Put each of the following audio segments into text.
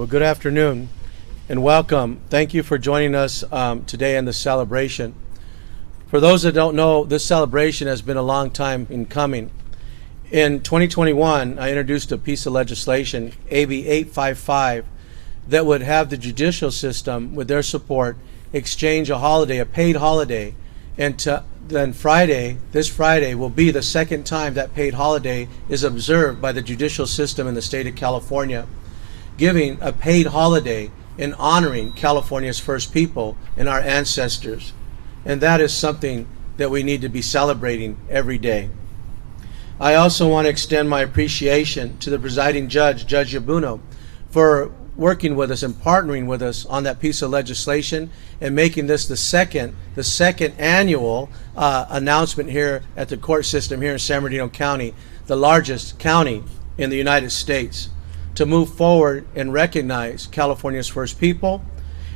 Well, good afternoon and welcome. Thank you for joining us today in the celebration. For those that don't know, this celebration has been a long time in coming. In 2021, I introduced a piece of legislation, AB 855, that would have the judicial system, with their support, exchange a holiday, a paid holiday, and then this Friday, will be the second time that paid holiday is observed by the judicial system in the state of California, giving a paid holiday and honoring California's first people and our ancestors. And that is something that we need to be celebrating every day. I also want to extend my appreciation to the presiding judge, Judge Yabuno, for working with us and partnering with us on that piece of legislation and making this the second annual announcement here at the court system here in San Bernardino County, the largest county in the United States, to move forward and recognize California's first people.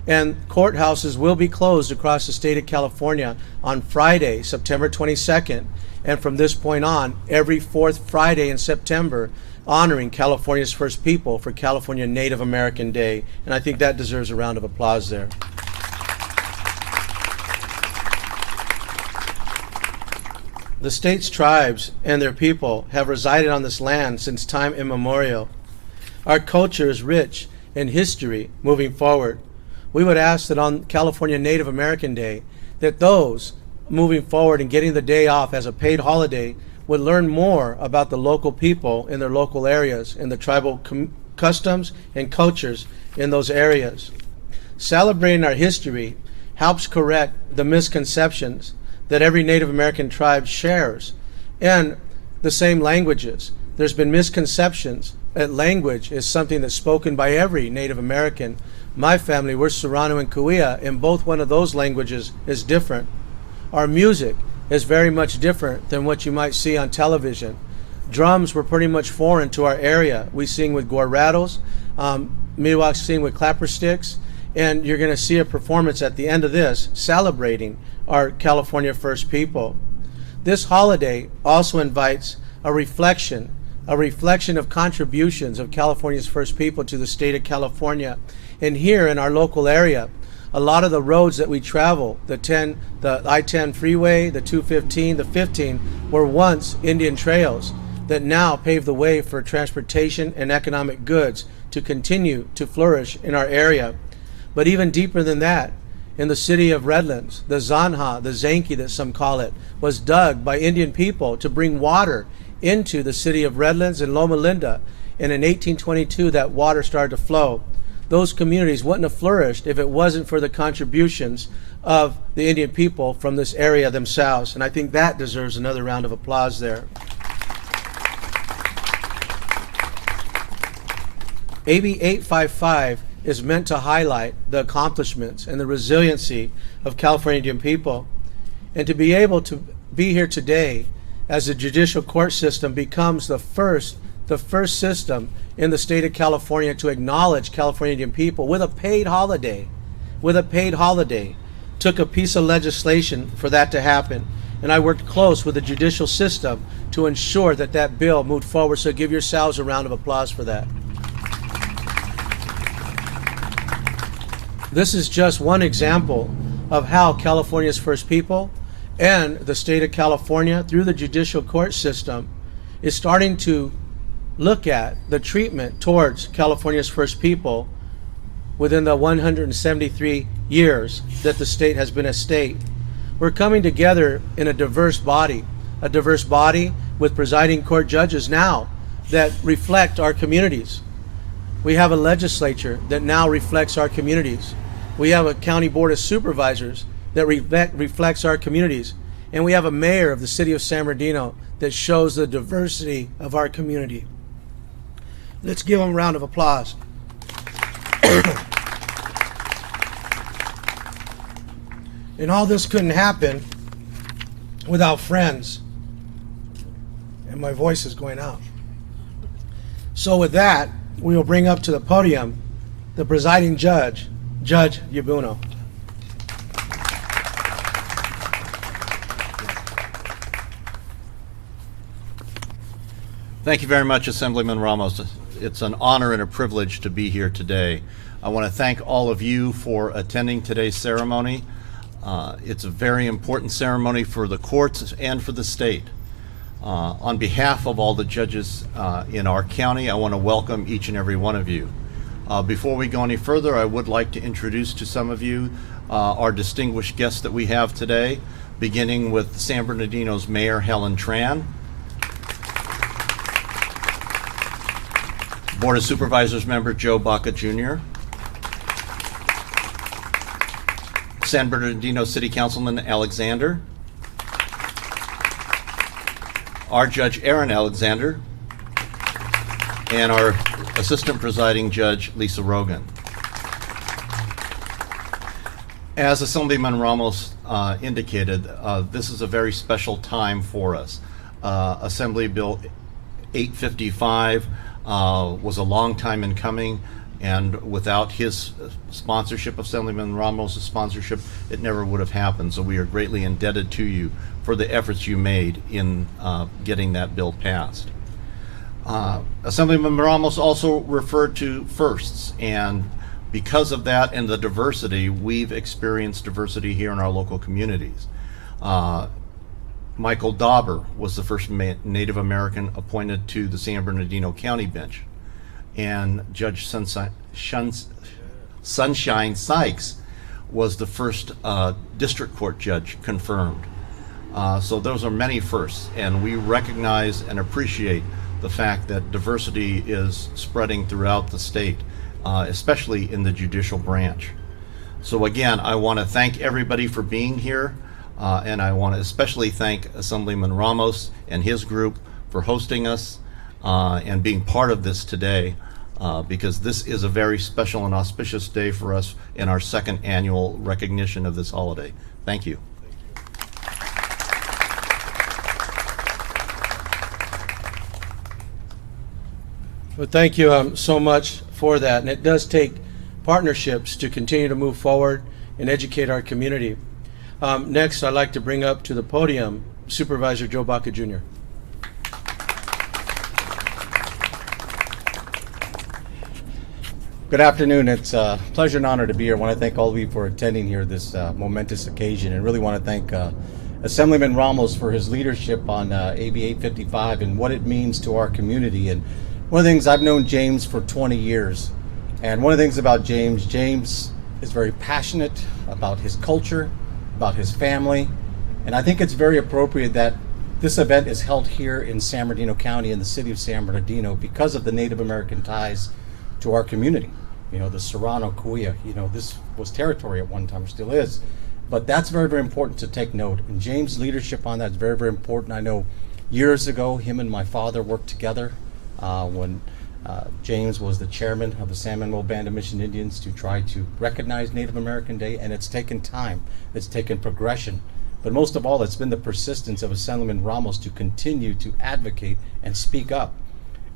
And courthouses will be closed across the state of California on Friday, September 22nd, and from this point on, every fourth Friday in September, honoring California's first people for California Native American Day. And I think that deserves a round of applause there. The state's tribes and their people have resided on this land since time immemorial. Our culture is rich in history moving forward. We would ask that on California Native American Day, that those moving forward and getting the day off as a paid holiday would learn more about the local people in their local areas and the tribal customs and cultures in those areas. Celebrating our history helps correct the misconceptions that every Native American tribe shares and the same languages. There's been misconceptions that language is something that's spoken by every Native American. My family, we're Serrano and Cahuilla, and both one of those languages is different. Our music is very much different than what you might see on television. Drums were pretty much foreign to our area. We sing with gore rattles, Miwaks sing with clapper sticks, and you're going to see a performance at the end of this celebrating our California first people. This holiday also invites a reflection of contributions of California's first people to the state of California. And here in our local area, a lot of the roads that we travel, the I-10 freeway, the 215, the 15, were once Indian trails that now pave the way for transportation and economic goods to continue to flourish in our area. But even deeper than that, in the city of Redlands, the Zanha, the Zanki that some call it, was dug by Indian people to bring water into the city of Redlands and Loma Linda. And in 1822, that water started to flow. Those communities wouldn't have flourished if it wasn't for the contributions of the Indian people from this area themselves. And I think that deserves another round of applause there. AB 855 is meant to highlight the accomplishments and the resiliency of California Indian people. And to be able to be here today as the judicial court system becomes the first system in the state of California to acknowledge California Indian people with a paid holiday, took a piece of legislation for that to happen. And I worked close with the judicial system to ensure that that bill moved forward. So give yourselves a round of applause for that. This is just one example of how California's first people and the state of California, through the judicial court system, is starting to look at the treatment towards California's first people within the 173 years that the state has been a state. We're coming together in a diverse body with presiding court judges now that reflect our communities. We have a legislature that now reflects our communities. We have a county board of supervisors that reflects our communities. And we have a mayor of the city of San Bernardino that shows the diversity of our community. Let's give them a round of applause. And all this couldn't happen without friends. And my voice is going out. So with that, we will bring up to the podium the presiding judge, Judge Yabuno. Thank you very much, Assemblyman Ramos. it's an honor and a privilege to be here today. I want to thank all of you for attending today's ceremony. It's a very important ceremony for the courts and for the state. On behalf of all the judges in our county, I want to welcome each and every one of you. Before we go any further, I would like to introduce to some of you our distinguished guests that we have today, beginning with San Bernardino's Mayor Helen Tran, Board of Supervisors member Joe Baca Jr., San Bernardino City Councilman Alexander, our Judge Aaron Alexander, and our Assistant Presiding Judge Lisa Rogan. As Assemblyman Ramos indicated, this is a very special time for us. Assembly Bill 855 was a long time in coming, and without his sponsorship, Assemblyman Ramos' sponsorship, it never would have happened. So we are greatly indebted to you for the efforts you made in getting that bill passed. Assemblyman Ramos also referred to firsts, and because of that and the diversity, we've experienced diversity here in our local communities. Michael Dauber was the first Native American appointed to the San Bernardino County bench, and Judge Sunshine Sykes was the first district court judge confirmed. So those are many firsts, and we recognize and appreciate the fact that diversity is spreading throughout the state, especially in the judicial branch. So again, I want to thank everybody for being here. And I want to especially thank Assemblyman Ramos and his group for hosting us and being part of this today, because this is a very special and auspicious day for us in our second annual recognition of this holiday. Thank you. Well, thank you so much for that. And it does take partnerships to continue to move forward and educate our community. Next, I'd like to bring up to the podium Supervisor Joe Baca Jr. Good afternoon. It's a pleasure and honor to be here. I want to thank all of you for attending here this momentous occasion, and really want to thank Assemblyman Ramos for his leadership on AB 855 and what it means to our community. And one of the things, I've known James for 20 years, and one of the things about James is very passionate about his culture, about his family, and I think it's very appropriate that this event is held here in San Bernardino County in the city of San Bernardino because of the Native American ties to our community. You know, the Serrano, Cahuilla, you know, this was territory at one time, still is, but that's very, very important to take note, and James' leadership on that is very, very important. I know years ago, him and my father worked together when James was the chairman of the San Manuel Band of Mission Indians to try to recognize Native American Day, and it's taken time, it's taken progression, but most of all, it's been the persistence of Assemblyman Ramos to continue to advocate and speak up.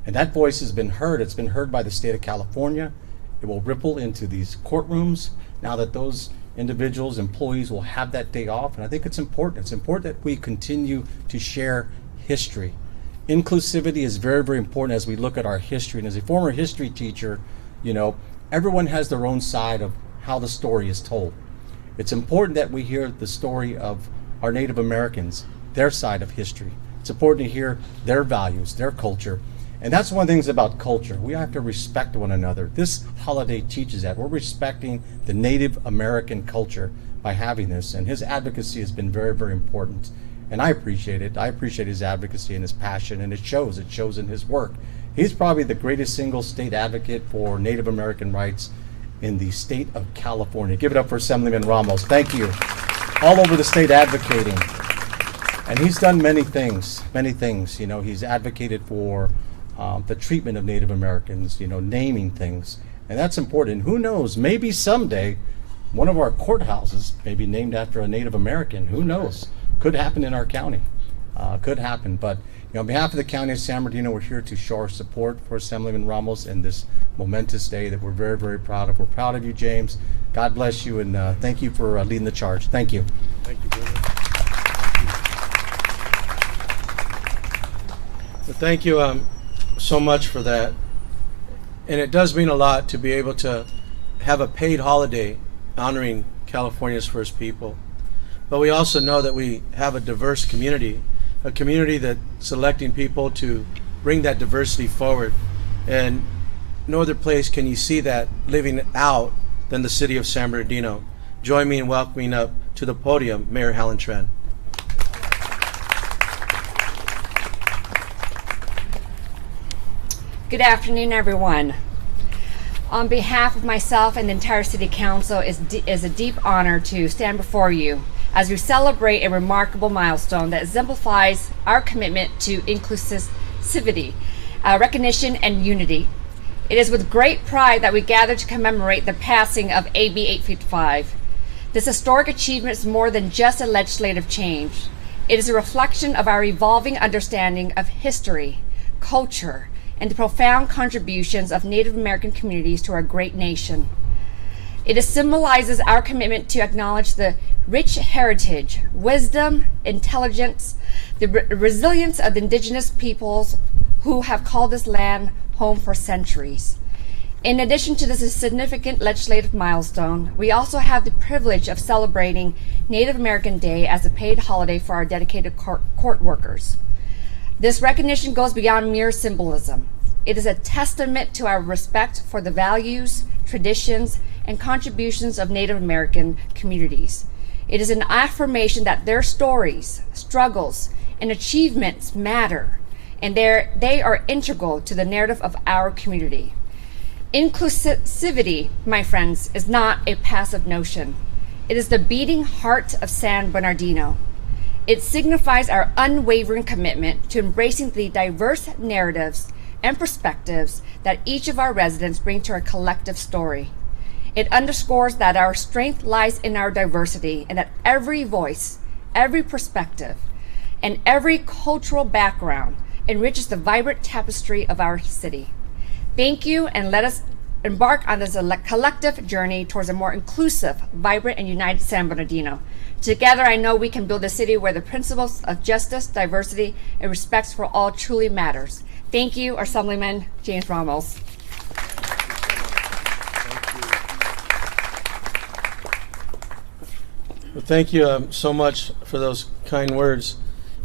And that voice has been heard. It's been heard by the state of California. It will ripple into these courtrooms now that those individuals, employees will have that day off, and I think it's important. It's important that we continue to share history. Inclusivity is very, very important as we look at our history. And as a former history teacher, you know, everyone has their own side of how the story is told. It's important that we hear the story of our Native Americans, their side of history. It's important to hear their values, their culture. And that's one of the things about culture. We have to respect one another. This holiday teaches that. We're respecting the Native American culture by having this. And his advocacy has been very, very important. And I appreciate it. I appreciate his advocacy and his passion, and it shows. It shows in his work. He's probably the greatest single state advocate for Native American rights in the state of California. Give it up for Assemblyman Ramos. Thank you. All over the state advocating. And he's done many things, many things. You know, he's advocated for the treatment of Native Americans, you know, naming things. And that's important. Who knows, maybe someday one of our courthouses may be named after a Native American. Who knows? Could happen in our county. Could happen. But you know, on behalf of the County of San Bernardino, we're here to show our support for Assemblyman Ramos in this momentous day that we're very, very proud of. We're proud of you, James. God bless you, and thank you for leading the charge. Thank you. Thank you, brother. Thank you so much for that. And it does mean a lot to be able to have a paid holiday honoring California's first people. But we also know that we have a diverse community, a community that's selecting people to bring that diversity forward. And no other place can you see that living out than the city of San Bernardino. Join me in welcoming up to the podium Mayor Helen Tran. Good afternoon, everyone. On behalf of myself and the entire City Council, is a deep honor to stand before you as we celebrate a remarkable milestone that exemplifies our commitment to inclusivity, recognition, and unity. It is with great pride that we gather to commemorate the passing of AB 855. This historic achievement is more than just a legislative change. It is a reflection of our evolving understanding of history, culture, and the profound contributions of Native American communities to our great nation. It symbolizes our commitment to acknowledge the rich heritage, wisdom, intelligence, the resilience of the indigenous peoples who have called this land home for centuries. In addition to this significant legislative milestone, we also have the privilege of celebrating Native American Day as a paid holiday for our dedicated court workers. This recognition goes beyond mere symbolism. It is a testament to our respect for the values, traditions, and contributions of Native American communities. It is an affirmation that their stories, struggles, and achievements matter, and they are integral to the narrative of our community. Inclusivity, my friends, is not a passive notion. It is the beating heart of San Bernardino. It signifies our unwavering commitment to embracing the diverse narratives and perspectives that each of our residents bring to our collective story. It underscores that our strength lies in our diversity and that every voice, every perspective, and every cultural background enriches the vibrant tapestry of our city. Thank you, and let us embark on this collective journey towards a more inclusive, vibrant, and united San Bernardino. Together, I know we can build a city where the principles of justice, diversity, and respect for all truly matters. Thank you, Assemblyman James Ramos. Well, thank you so much for those kind words.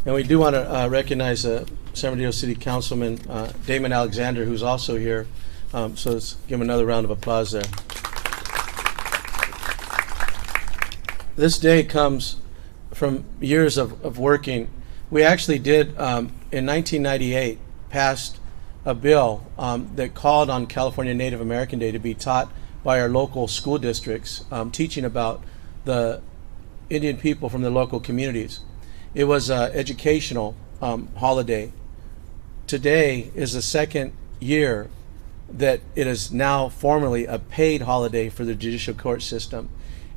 And we do want to recognize San Bernardino City Councilman Damon Alexander, who's also here. So let's give him another round of applause there. This day comes from years of working. We actually did, in 1998, passed a bill that called on California Native American Day to be taught by our local school districts, teaching about the Indian people from the local communities. It was an educational holiday. Today is the second year that it is now formally a paid holiday for the judicial court system.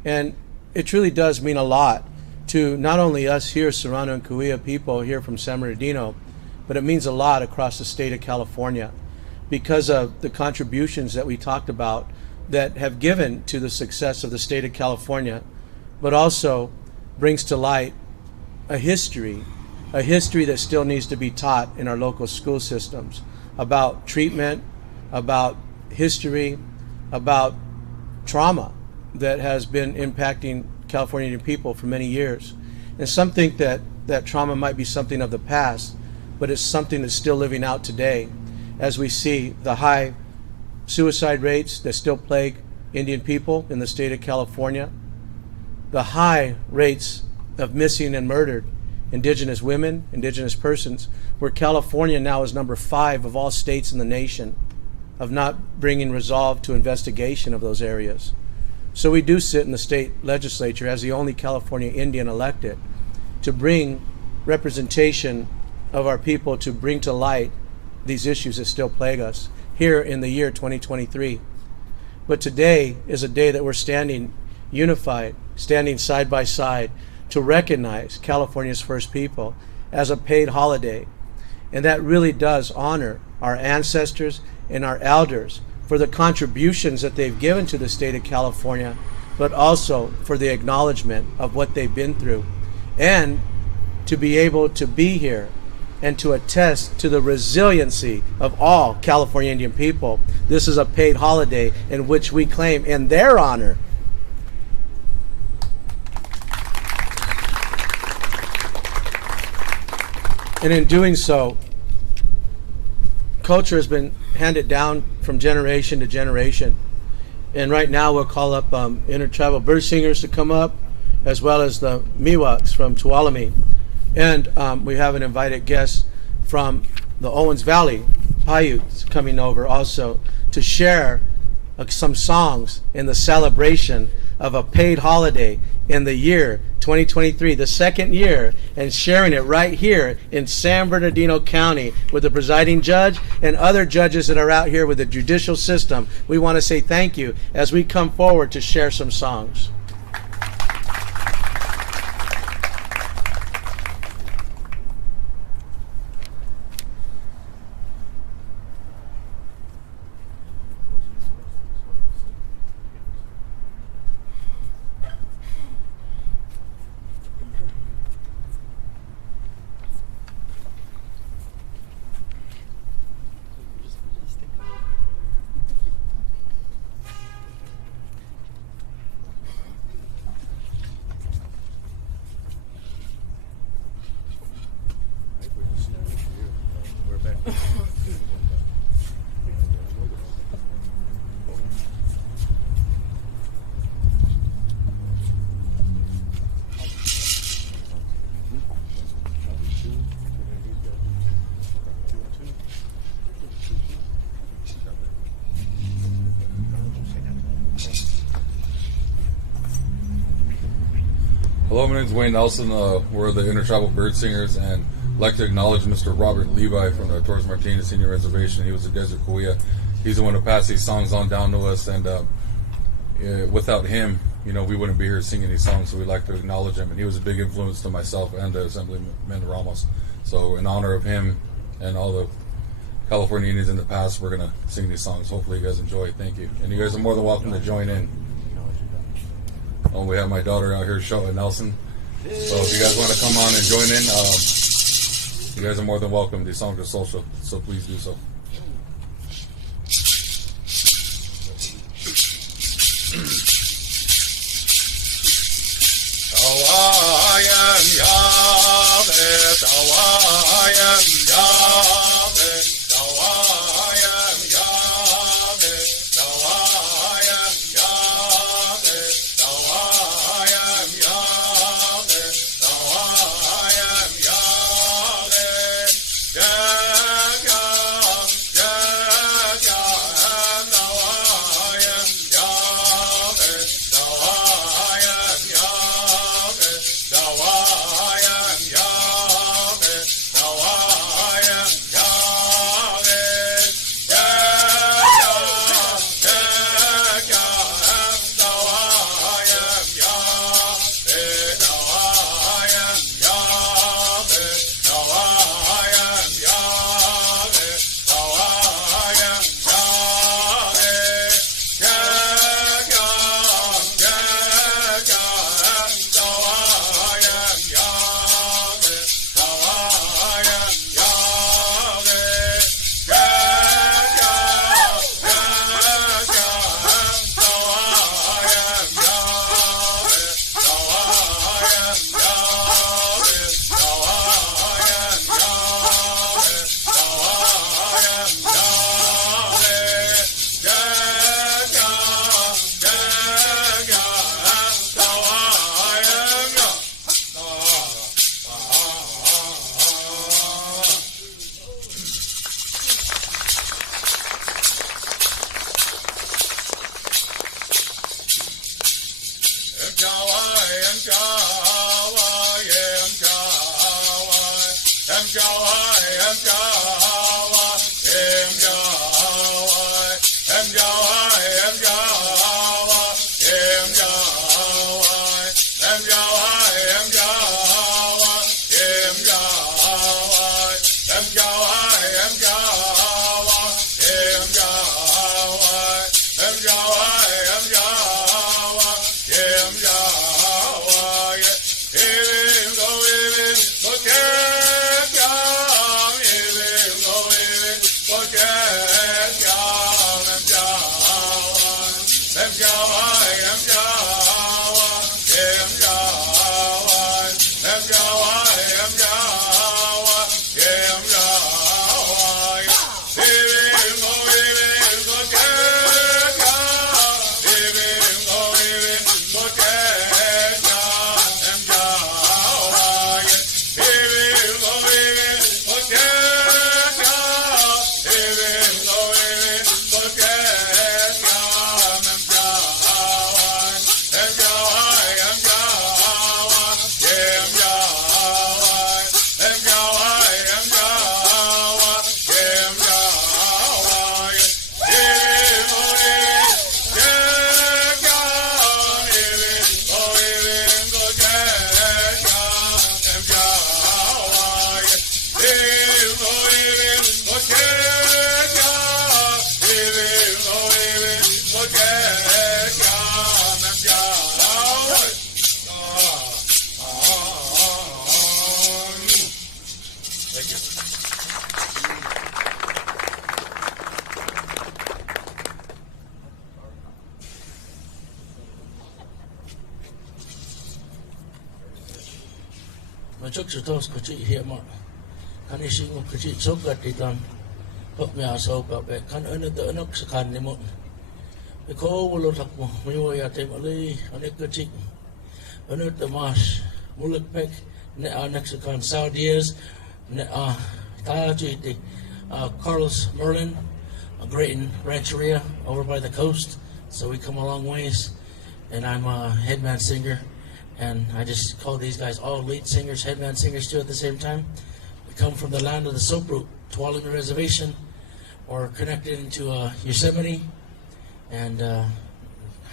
And it truly does mean a lot to not only us here, Serrano and Cahuilla people here from San Bernardino, but it means a lot across the state of California because of the contributions that we talked about that have given to the success of the state of California, but also brings to light a history that still needs to be taught in our local school systems about treatment, about history, about trauma that has been impacting California Indian people for many years. And some think that trauma might be something of the past, but it's something that's still living out today as we see the high suicide rates that still plague Indian people in the state of California, the high rates of missing and murdered indigenous women, indigenous persons, where California now is number 5 of all states in the nation of not bringing resolve to investigation of those areas. So we do sit in the state legislature as the only California Indian elected to bring representation of our people, to bring to light these issues that still plague us here in the year 2023. But today is a day that we're standing unified, standing side by side to recognize California's first people as a paid holiday. And that really does honor our ancestors and our elders for the contributions that they've given to the state of California, but also for the acknowledgement of what they've been through. And to be able to be here and to attest to the resiliency of all California Indian people. This is a paid holiday in which we claim in their honor and in doing so, culture has been handed down from generation to generation. And right now we'll call up intertribal bird singers to come up, as well as the Miwoks from Tuolumne. And we have an invited guest from the Owens Valley, Paiutes, coming over also to share some songs in the celebration of a paid holiday in the year 2023, the second year, and sharing it right here in San Bernardino County with the presiding judge and other judges that are out here with the judicial system. We want to say thank you as we come forward to share some songs. Hello, my name is Wayne Nelson. We're the Intertribal Bird Singers, and I'd like to acknowledge Mr. Robert Levi from the Torres Martinez Senior Reservation. He was a Desert Kuya. He's the one who passed these songs on down to us, and without him, we wouldn't be here singing these songs, so we'd like to acknowledge him. And he was a big influence to myself and the Assemblyman Ramos. So in honor of him and all the California Indians in the past, we're going to sing these songs. Hopefully you guys enjoy. Thank you. And you guys are more than welcome to join in. Oh, we have my daughter out here, Charlotte Nelson. So if you guys want to come on and join in, you guys are more than welcome. These songs are social, so please do so. mà chúc cho tôi có chị hiện mà khán giả sinh có chị sống gật đi làm bậc nhà sau bảo vệ khán ở nơi tớ nó sẽ khăn đi một cái cô vô lô thật mà mình vô nhà tìm ở đây ở đây có chị ở nơi tớ mà vô lực bách nè ở next khăn Sao Diaz nè ta chị thì Carlos Merlin a great in Rancheria over by the coast, so we come a long ways, and I'm a headman singer. And I just call these guys all lead singers, headman singers too at the same time. We come from the land of the soap root, Tuolumne Reservation, or connected into Yosemite, and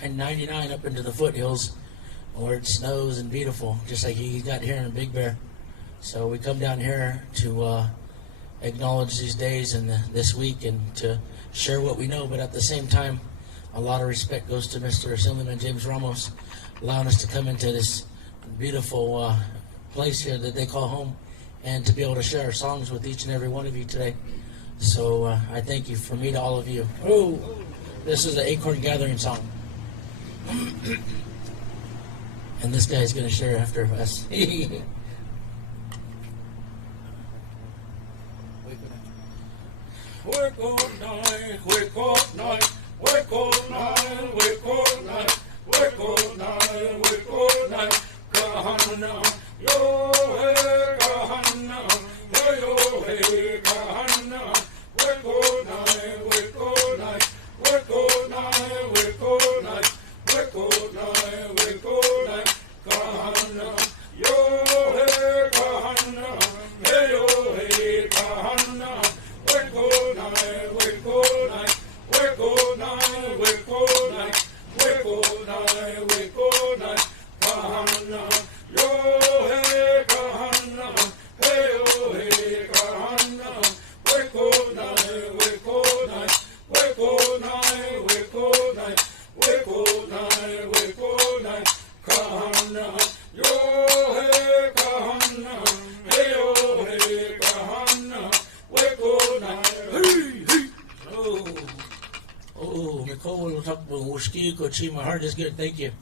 99 up into the foothills where it snows and beautiful, just like you got here in Big Bear. So we come down here to acknowledge these days and this week and to share what we know, but at the same time, a lot of respect goes to Mr. Assemblyman James Ramos, allowing us to come into this beautiful place here that they call home and to be able to share our songs with each and every one of you today. So I thank you from me to all of you. Oh, this is the Acorn Gathering song. And this guy is going to share after us. Work all night, work all night, work all night, work all night. Work all night, work all night, kahana, yo hey, kahana, yo hey, kahana. Work all night, work all night, work all night, work all night, work all night, work all night, kahana, yo hey, kahana, hey yo hey, kahana. Work all night, work all night, work all night, work all night. Wake all night, wake all night, kahana, yo hey kahana, hey yo hey kahana. Wake all night, wake all night, wake all night, wake all night, wake all night, wake all night, kahana, yo hey kahana, hey yo hey kahana. Wake all night, hey hey. Oh, Nicole will talk about whiskey. Could see my heart is good. Thank you.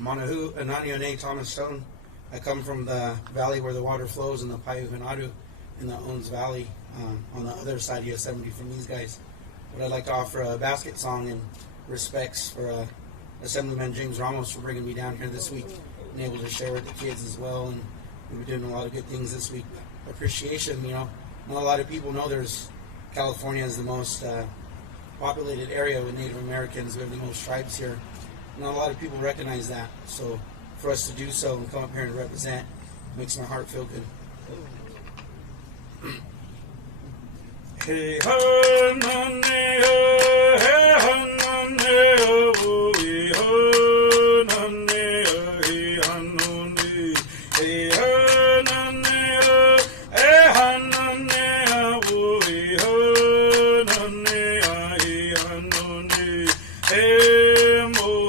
Manahu, Ananione, Thomas Stone. I come from the valley where the water flows in the Paiuhinadu in the Owens Valley on the other side of Yosemite from these guys. But I'd like to offer a basket song in respects for Assemblyman James Ramos for bringing me down here this week and able to share with the kids as well. And we've been doing a lot of good things this week. Appreciation, you know. Not a lot of people know California is the most populated area with Native Americans. We have the most tribes here. Not a lot of people recognize that. So for us to do so and come up here and represent makes my heart feel good. Hey, Hey,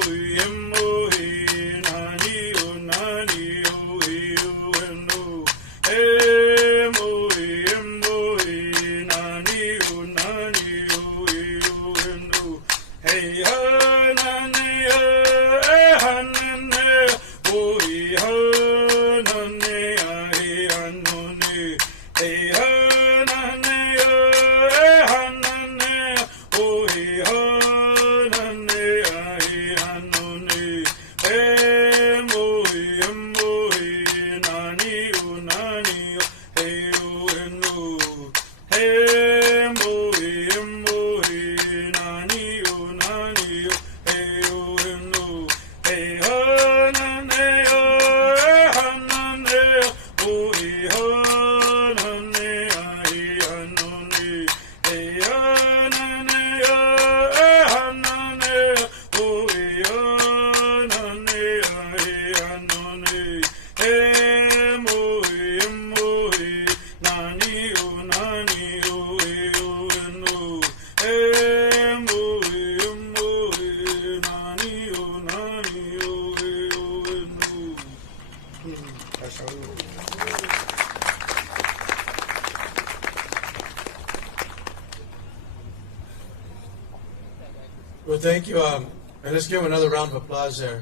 Well, thank you, and let's give him another round of applause there.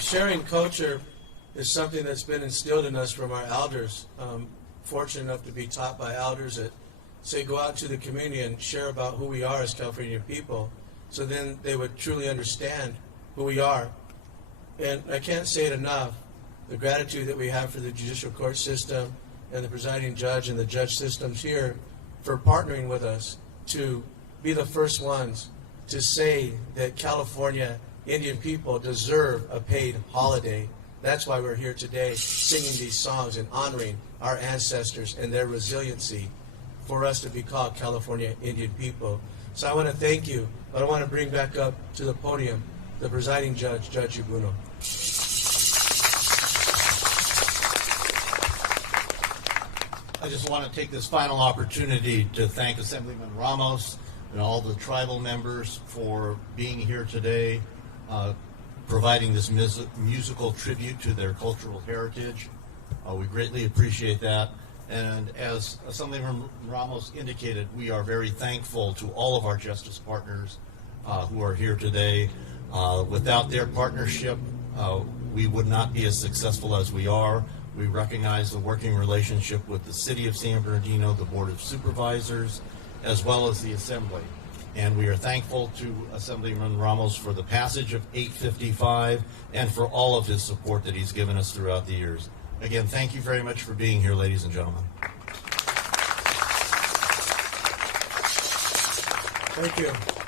Sharing culture is something that's been instilled in us from our elders. Fortunate enough to be taught by elders that say go out to the community and share about who we are as California people, so then they would truly understand who we are. And I can't say it enough, the gratitude that we have for the judicial court system and the presiding judge and the judge systems here for partnering with us to be the first ones to say that California Indian people deserve a paid holiday. That's why we're here today singing these songs and honoring our ancestors and their resiliency for us to be called California Indian people. So I want to thank you, but I want to bring back up to the podium the presiding judge, Judge Ubuno. I just want to take this final opportunity to thank Assemblyman Ramos and all the tribal members for being here today, providing this musical tribute to their cultural heritage. We greatly appreciate that. And as Assemblyman Ramos indicated, we are very thankful to all of our justice partners who are here today. Without their partnership, we would not be as successful as we are. We recognize the working relationship with the City of San Bernardino, the Board of Supervisors, as well as the Assembly. And we are thankful to Assemblyman Ramos for the passage of 855 and for all of his support that he's given us throughout the years. Again, thank you very much for being here, ladies and gentlemen. Thank you.